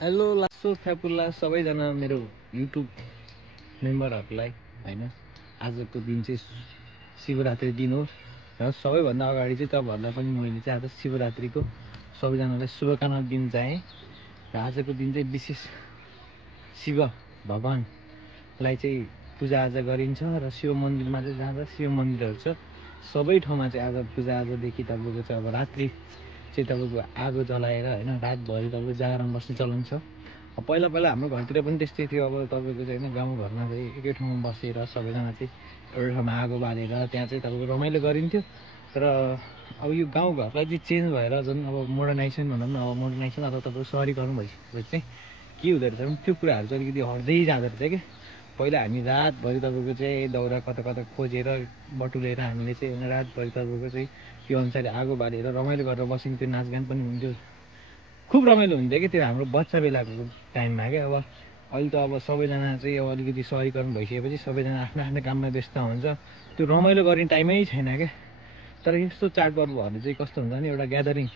Hello लासो फ्यापुल्ला सबैजना मेरो युट्युब मेम्बरहरूलाई होइन। आजको दिन चाहिँ शिवरात्रि दिन हो र सबैभन्दा अगाडि चाहिँ तपाईँहरूलाई पनि मैले चाहिँ आज शिवरात्रिको सबैजनालाई शुभकामना दिन चाहेँ। र आजको दिन चाहिँ विशेष शिव भगवान्लाई चाहिँ पूजाआजा गरिन्छ र शिव मन्दिरमा चाहिँ जाँदा शिव मन्दिरहरू छ सबै ठाउँमा चाहिँ आज पूजाआजादेखि तपाईँको चाहिँ अब रात्रि चाहिँ तपाईँको आगो जलाएर होइन रातभरि तपाईँको जागरण बस्ने चलन छ। पहिला हाम्रो घरतिर पनि त्यस्तै थियो। अब तपाईँको चाहिँ होइन गाउँघरमा चाहिँ एकै ठाउँमा बसेर सबैजना चाहिँ एउटा ठाउँमा आगो बालेर त्यहाँ चाहिँ तपाईँको रमाइलो गरिन्थ्यो। तर अब यो गाउँघरलाई चाहिँ चेन्ज भएर झन् अब मोडर्नाइजेसन भनौँ न, अब मोडर्नाइजेसन अथवा तपाईँको सहरीकरण भइसकेपछि चाहिँ के हुँदो रहेछ भने त्यो कुराहरू चाहिँ अलिकति हट्दै जाँदो रहेछ क्या। पहिला हामी रातभरि तपाईँको चाहिँ दाउरा कता कता खोजेर बटुलेर हामीले चाहिँ होइन रातभरि तपाईँको चाहिँ त्यो अनुसारले आगो बालेर रमाइलो गरेर बसिन्थ्यो, नाचगान पनि हुन्थ्यो, खुब रमाइलो हुन्थ्यो कि त्यो हाम्रो बच्चा बेलाको टाइममा क्या। अब अहिले त अब सबैजना चाहिँ अब अलिकति सहरीकरण भइसकेपछि सबैजना आफ्नो आफ्नो काममा व्यस्त हुन्छ, त्यो रमाइलो गर्ने टाइमै छैन क्या। तर यस्तो चाडपर्वहरूले चाहिँ कस्तो हुन्छ भने एउटा ग्यादरिङ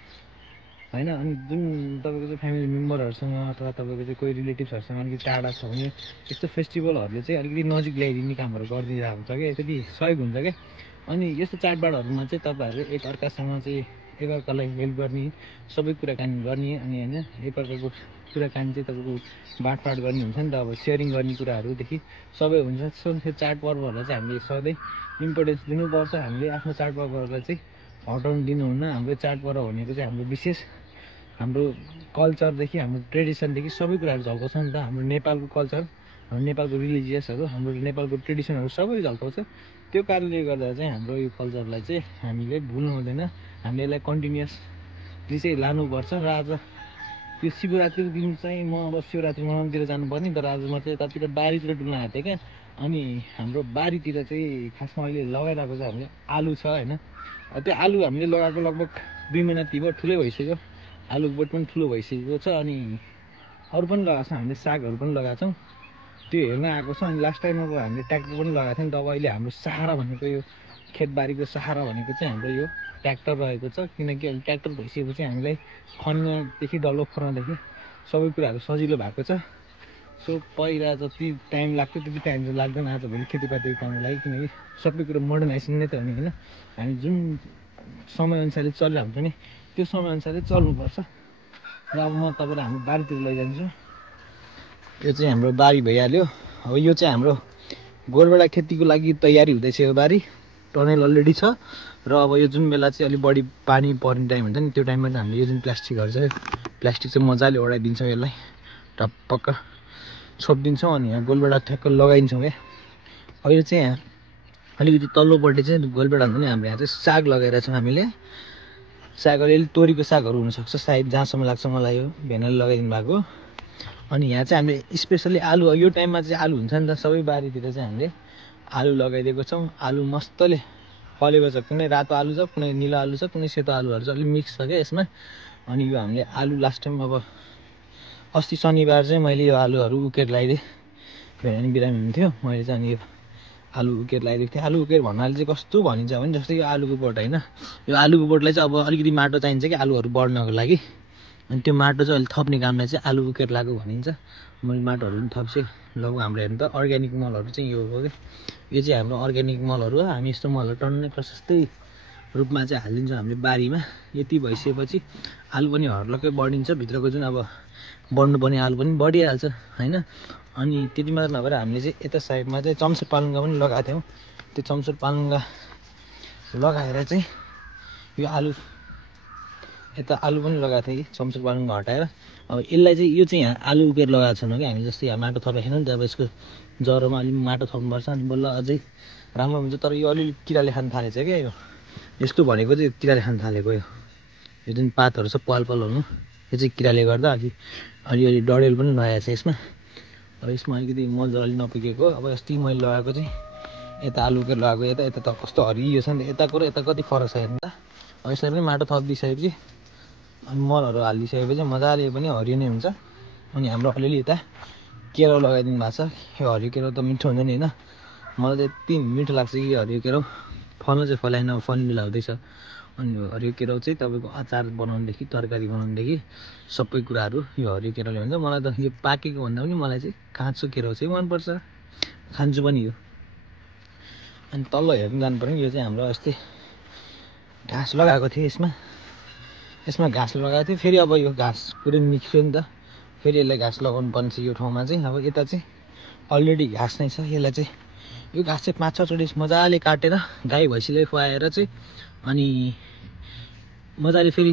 होइन, अनि जुन तपाईँको चाहिँ फ्यामिली मेम्बरहरूसँग अथवा तपाईँको चाहिँ कोही रिलेटिभ्सहरूसँग अलिकति टाढा छ भने यस्तो फेस्टिभलहरूले चाहिँ अलिकति नजिक ल्याइदिने कामहरू गरिदिँदा हुन्छ क्या, त्यति सहयोग हुन्छ क्या। अनि यस्तो चाडबाडहरूमा चाहिँ तपाईँहरू एकअर्कासँग चाहिँ एकअर्कालाई हेल्प गर्ने, सबै कुराकानी गर्ने, अनि होइन एकअर्काको कुराकानी चाहिँ तपाईँको बाँडफाँड गर्ने हुन्छ नि त, अब सेयरिङ गर्ने कुराहरूदेखि सबै हुन्छ। सो त्यो चाडपर्वहरूलाई चाहिँ हामीले सधैँ इम्पोर्टेन्स दिनुपर्छ। हामीले आफ्नो चाडपर्वहरूलाई चाहिँ हटाउनु दिनुहुन्न। हाम्रो चाडपर्व भनेको चाहिँ हाम्रो विशेष हाम्रो कल्चरदेखि हाम्रो ट्रेडिसनदेखि सबै कुराहरू झल्काउँछ नि त। हाम्रो नेपालको कल्चर, हाम्रो नेपालको रिलिजियसहरू, हाम्रो नेपालको ट्रेडिसनहरू सबै झल्काउँछ। त्यो कारणले गर्दा चाहिँ हाम्रो यो कल्चरलाई चाहिँ हामीले भुल्नु हुँदैन, हामीले यसलाई कन्टिन्युसली चाहिँ लानुपर्छ। र आज त्यो शिवरात्रिको दिन चाहिँ म अब शिवरात्रि मनाउनुतिर जानुपर्ने, तर आज म चाहिँ यतातिर बारीतिर डुल्न आएको थिएँ क्या। अनि हाम्रो बारीतिर चाहिँ खासमा अहिले लगाइरहेको चाहिँ हामीले आलु छ होइन। त्यो आलु हामीले लगाएको लगभग 2 महिना तिब्बत ठुलै भइसक्यो, आलुको बोट पनि ठुलो भइसकेको छ। अनि अरू पनि लगाएको छ, हामीले सागहरू पनि लगाएको छौँ, त्यो हेर्न आएको छ। अनि लास्ट टाइम अब हामीले ट्र्याक्टर पनि लगाएको थियौँ नि त। अब अहिले हाम्रो सहारा भनेको यो खेतबारीको सहारा भनेको चाहिँ हाम्रो यो ट्र्याक्टर रहेको छ, किनकि अहिले ट्र्याक्टर भइसकेपछि हामीलाई खन्नदेखि डल्लो खोर्नदेखि सबै कुराहरू सजिलो भएको छ। सो पहिला जति टाइम लाग्थ्यो त्यति टाइम चाहिँ लाग्दैन आजभोलि खेतीपातीको कामको लागि, किनकि सबै कुरो मोडर्नाइजेसन नै त हो नि होइन। हामी जुन समयअनुसारले चलेर हुन्छ नि त्यो समयअनुसारले चल्नुपर्छ। र अब म तपाईँलाई हाम्रो बारीतिर लैजान्छु। यो चाहिँ हाम्रो बारी भइहाल्यो। अब यो चाहिँ हाम्रो गोरबेडा खेतीको लागि तयारी हुँदैछ। यो बारी टनेल अलरेडी छ। र अब यो जुन बेला चाहिँ अलिक बढी पानी पर्ने टाइम हुन्छ नि त्यो टाइममा चाहिँ हामीले यो जुन प्लास्टिकहरू छ, प्लास्टिक चाहिँ मजाले ओढाइदिन्छौँ, यसलाई टपक्क छोपिदिन्छौँ, अनि यहाँ गोलबेडा ठ्याक्क लगाइदिन्छौँ क्या। अहिले चाहिँ यहाँ अलिकति तल्लोपट्टि चाहिँ गोलबेडा हुन्छ नि, हाम्रो यहाँ चाहिँ साग लगाएर छौँ हामीले। साग अलिअलि तोरीको सागहरू हुनसक्छ सायद, जहाँसम्म लाग्छ मलाई यो भेनाले लगाइदिनु भएको। अनि यहाँ चाहिँ हामीले स्पेसल्ली आलु, यो टाइममा चाहिँ आलु हुन्छ नि त, सबै बारीतिर चाहिँ हामीले आलु लगाइदिएको छौँ। आलु मस्तले फलेको छ, कुनै रातो आलु छ, कुनै निलो आलु छ, कुनै सेतो आलुहरू छ, अलिक मिक्स छ क्या यसमा। अनि यो हामीले आलु लास्ट टाइम अब अस्ति शनिबार चाहिँ मैले यो आलुहरू उकेर लगाइदिएँ, भेनानी बिरामी हुन्थ्यो, मैले चाहिँ अनि यो आलु उकेर लगाइदिएको थिएँ। आलु उकेर भन्नाले चाहिँ कस्तो भनिन्छ भने जस्तै यो आलुको बोट होइन, यो आलुको बोटलाई चाहिँ अब अलिकति माटो चाहिन्छ कि आलुहरू बढ्नको लागि, अनि त्यो माटो चाहिँ अहिले थप्ने कामलाई चाहिँ आलु उकेर लगाएको भनिन्छ। मैले माटोहरू पनि थप्छु लगभग। हाम्रो हेर्नु त अर्ग्यानिक मलहरू चाहिँ यो हो क्या, यो चाहिँ हाम्रो अर्ग्यानिक मलहरू हो। हामी यस्तो मलहरू टन्नै प्रशस्तै रूपमा चाहिँ हालिदिन्छौँ हामीले बारीमा। यति भइसकेपछि आलु पनि हर्लक्कै बढिन्छ, भित्रको जुन अब बढ्नुपर्ने आलु पनि बढिहाल्छ होइन। अनि त्यति मात्र नभएर हामीले चाहिँ यता साइडमा चाहिँ चम्सुर पालुङ्गा पनि लगाएको थियौँ। त्यो चम्सुर पालुङ्गा लगाएर चाहिँ यो आलु, यता आलु पनि लगाएको थिएँ कि चम्सुर पालुङ्गा हटाएर। अब यसलाई चाहिँ यो चाहिँ यहाँ आलु उकेर लगाएको छैनौँ कि हामीले, जस्तै यहाँ माटो थपेको छैन नि त। अब यसको जरोमा अलिक माटो थप्नुपर्छ, अनि बल्ल अझै राम्रो हुन्छ। तर यो अलिअलि किराले खान थालेछ क्या, यो यस्तो भनेको चाहिँ किराले खान थालेको। यो जुन पातहरू छ पाल हुनु, यो चाहिँ किराले गर्दा अलिअलि डडेल पनि लगाएको छ यसमा। अब यसमा अलिकति मजाले नपुगेको। अब अस्ति मैले लगाएको चाहिँ यता आलु उकेर लगाएको, यता त कस्तो हरियो छ नि त, यताको र यता कति फरक छ हेर्नु त। अब यसरी पनि माटो थपिदिइसकेपछि अनि मलहरू हालिदिइसकेपछि मजाले पनि हरियो नै हुन्छ। अनि हाम्रो अलिअलि यता केराउ लगाइदिनु भएको छ। यो हरियो केराउ त मिठो हुन्छ नि होइन, मलाई चाहिँ यति मिठो लाग्छ कि हरियो केराउ। फल्नु चाहिँ फलाएन, अब फल्ने बेला हुँदैछ। अनि हरियो केराउ चाहिँ तपाईँको अचार बनाउनुदेखि तरकारी बनाउनुदेखि सबै कुराहरू यो हरियो केराउले हुन्छ। मलाई त यो पाकेको भन्दा पनि मलाई चाहिँ काँचो केराउ चाहिँ मनपर्छ, खान्छु पनि यो। अनि तल्लो हेर्नु जानु पर्यो। यो चाहिँ हाम्रो अस्ति घाँस लगाएको थियो, यसमा घाँस लगाएको थियो। फेरि अब यो घाँस पुरै निस्क्यो नि त, फेरि यसलाई घाँस लगाउनु पर्ने छ यो ठाउँमा चाहिँ। अब यता चाहिँ अलरेडी घाँस नै छ। यसलाई चाहिँ यो घाँस चाहिँ 5-6 चोटि मजाले काटेर गाई भैँसीलाई खुवाएर चाहिँ अनि मजाले फेरि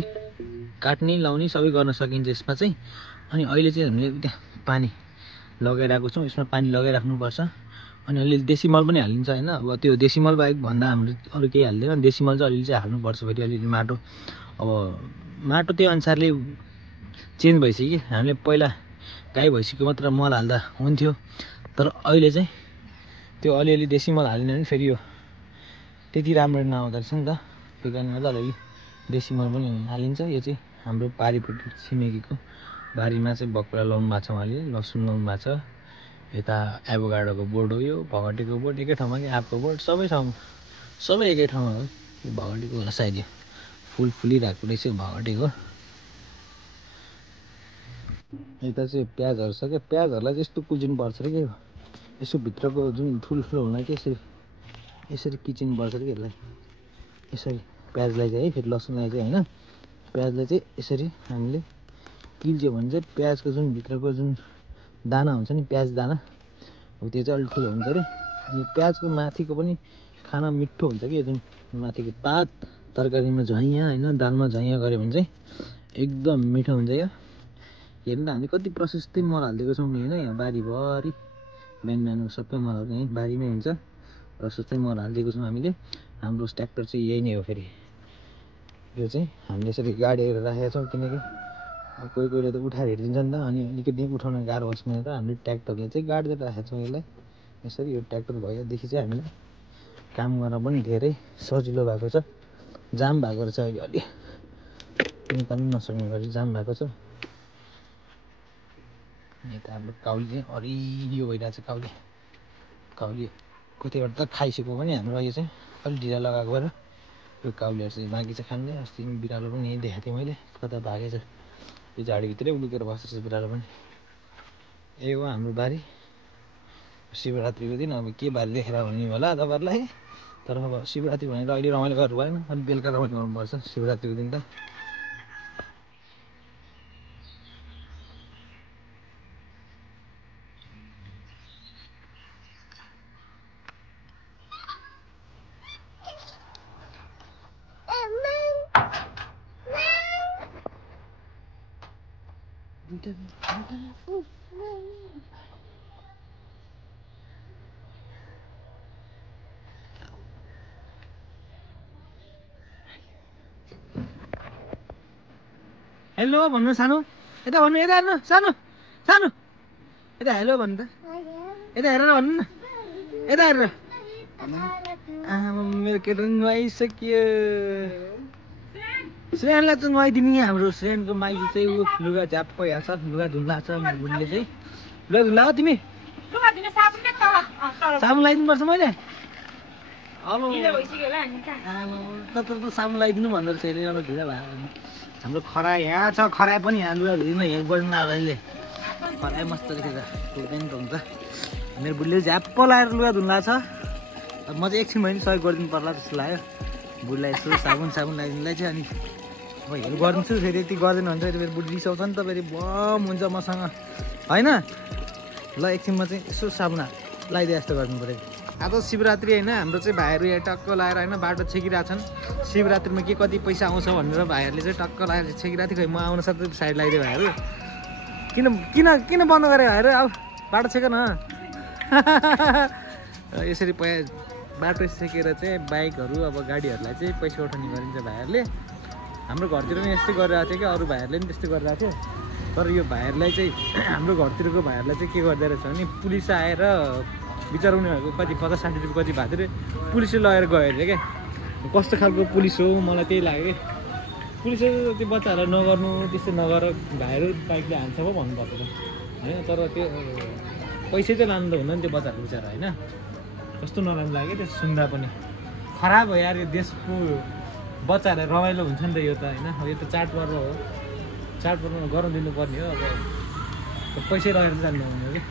काट्ने लाउने सबै गर्न सकिन्छ यसमा चाहिँ। अनि अहिले चाहिँ हामीले त्यहाँ पानी लगाइरहेको छौँ, यसमा पानी लगाइराख्नुपर्छ। अनि अलिअलि देसी मल पनि हालिन्छ होइन। अब त्यो देसी मल बाहेक भन्दा हामीले अरू केही हाल्दैन, देसी मल चाहिँ अलिअलि चाहिँ हाल्नुपर्छ। फेरि अलिअलि माटो, अब माटो त्यो अनुसारले चेन्ज भइसक्यो कि हामीले पहिला गाई भैँसीको मात्र मल हाल्दा हुन्थ्यो, तर अहिले चाहिँ त्यो अलिअलि देसी मल हालेन भने फेरि यो त्यति राम्रो नआउँदो रहेछ नि त। त्यो कारणले गर्दा अलिअलि देसी मल पनि हालिन्छ। यो चाहिँ हाम्रो बारीपट्टि छिमेकीको बारीमा चाहिँ बकुल्ला लाउनु भएको छ, उहाँले लसुन लाउनु भएको छ। यता एभोकाडोको बोट हो, यो भगटेको बोट एकै ठाउँमा कि आँपको बोट सबै ठाउँमा, सबै एकै ठाउँमा हो। यो भगटेको होला सायद, यो फुल फुलिरहेको रहेछ भगटेको। यता चाहिँ प्याजहरू छ क्या, प्याजहरूलाई चाहिँ यस्तो कुचिनु पर्छ अरे के, यसो भित्रको जुन ठुल्ठुलो हुँदैन कि यसरी किचिनु पर्छ अरे यसलाई, यसरी प्याजलाई चाहिँ है। फेरि लसुनलाई चाहिँ होइन, प्याजलाई चाहिँ यसरी हामीले किल्च्यो भने चाहिँ प्याजको जुन भित्रको जुन दाना हुन्छ नि, प्याज दाना हो, त्यो चाहिँ अलिक ठुलो हुन्छ अरे। अनि प्याजको माथिको पनि खाना मिठो हुन्छ कि, यो जुन माथिको पात तरकारीमा झैँया होइन, दालमा झैँया गऱ्यो भने चाहिँ एकदम मिठो हुन्छ। यो हेर्नु त हामीले कति प्रशस्तै मल हालिदिएको छौँ होइन, यहाँ बारीभरि बिहान बिहान सबै मलहरू यहीँ बारीमै हुन्छ। प्रशस्तै मल हालिदिएको छौँ हामीले। हाम्रो ट्र्याक्टर चाहिँ यही नै हो। फेरि यो चाहिँ हामीले यसरी गाडेर राखेका छौँ, किनकि कोही कोहीले त उठाएर हिँडिदिन्छ नि त, अनि अलिकति उठाउन गाह्रो होस् भनेर हामीले ट्र्याक्टरले चाहिँ गाडेर राखेका छौँ यसलाई यसरी। यो ट्र्याक्टर भएदेखि चाहिँ हामीलाई काम गर्न पनि धेरै सजिलो भएको छ। जाम भएको रहेछ अहिले, अलि निकाल्नु नसक्ने गरी जाम भएको छ। यता हाम्रो काउली चाहिँ हरियो भइरहेको छ। काउली कतिबाट त खाइसक्यो पनि हाम्रो, यो चाहिँ अलिक ढिला लगाएको भएर यो काउलीहरू चाहिँ बाँकी चाहिँ खाँदै। अस्ति बिरालो पनि यहीँ देखाएको थिएँ मैले, कता भागेछ, यो झाडीभित्रै लुकेर बसेछ बिरालो पनि। यही हो हाम्रो बारी। शिवरात्रिको दिन अब के बारी देखेर हुने होला तपाईँहरूलाई, तर अब शिवरात्रि भनेर अहिले रमाइलो गर्नु भएन, अलिक बेलुका रमाइलो गर्नुपर्छ शिवरात्रिको दिन त। हेलो भन्नु सानो, यता भन्नु, यता हेर्नु सानो सानो, यता हेलो भन्नु त, यता हेरेर भन्नु न, यता हेरेर। आमा मेरो केटा नुहाइसक्यो। श्रेयनलाई त नुहाइदिने, हाम्रो श्रेयनको माइली चाहिँ ऊ लुगा झ्याप्पै हाल्छ, लुगा धुल्ला छ बुढीले चाहिँ। लुगा धुल्ला हो तिमी, साबुन लगाइदिनुपर्छ मैले। अब त साबुन लगाइदिनु भन्दो रहेछ यसले, अब ढिला भयो। हाम्रो खरायो यहाँ छ, खरायो पनि यहाँ लुगा धुँदैन, यहाँ बढ्नु अहिले खरायो मस्त देखेर टोक्दैन टोक्छ। मेरो बुढीले झ्याप्प लगाएर लुगा धुल्ला छ। अब म चाहिँ एकछिन भने सहयोग गरिदिनु पर्ला जस्तो लाग्यो बुढीलाई, यसो साबुन लगाइदिनुलाई चाहिँ। अनि अब हेल्प गरिदिन्छु, फेरि यति गर्दैन भने चाहिँ फेरि बुढी रिसाउँछ नि त, फेरि बम हुन्छ मसँग होइन। ल एकछिनमा चाहिँ यसो साबुन लगाइदिए जस्तो गर्नु पऱ्यो। आज शिवरात्रि होइन, हाम्रो चाहिँ भाइहरू यहाँ टक्क लगाएर होइन बाटो छेकिरहेछन्। शिवरात्रिमा के कति पैसा आउँछ भनेर भाइहरूले चाहिँ टक्क लगाएर छेकिरहेको थियो। खै म आउन सक्दै साइड लगाइदियो भाइहरू। किन बन्द गरे भाइहरू, अब बाटो छेक न। यसरी बाटो छेकेर चाहिँ बाइकहरू अब गाडीहरूलाई चाहिँ पैसा उठाउने गरिन्छ भाइहरूले। हाम्रो घरतिर पनि यस्तै गरिरहेको थियो कि, अरू भाइहरूले पनि त्यस्तै गरिरहेको थियो। तर यो भाइहरूलाई चाहिँ हाम्रो घरतिरको भाइहरूलाई चाहिँ के गर्दो रहेछ भने पुलिस आएर बिचरा उनीहरूको कति 50-60 रुपियाँ कति भएको थियो, पुलिसले लगेर गयो अरे क्या। कस्तो खालको पुलिस हो मलाई त्यही लाग्यो कि, पुलिसले त्यो बच्चाहरूलाई नगर्नु, त्यस्तो नगर, भाइहरू बाइकले हान्छ पो भन्नुपर्छ त होइन। तर त्यो पैसा चाहिँ लानु त हुँदैन त्यो बच्चाहरूको बिचरा होइन। कस्तो नराम्रो लाग्यो त्यो सुन्दा पनि, खराब हो यार यो देशको बच्चाहरूलाई रमाइलो हुन्छ नि त यो त होइन। अब यो त चाडपर्व हो, चाडपर्वमा गरम दिनुपर्ने हो। अब पैसै रहेर जानु हुने हो कि।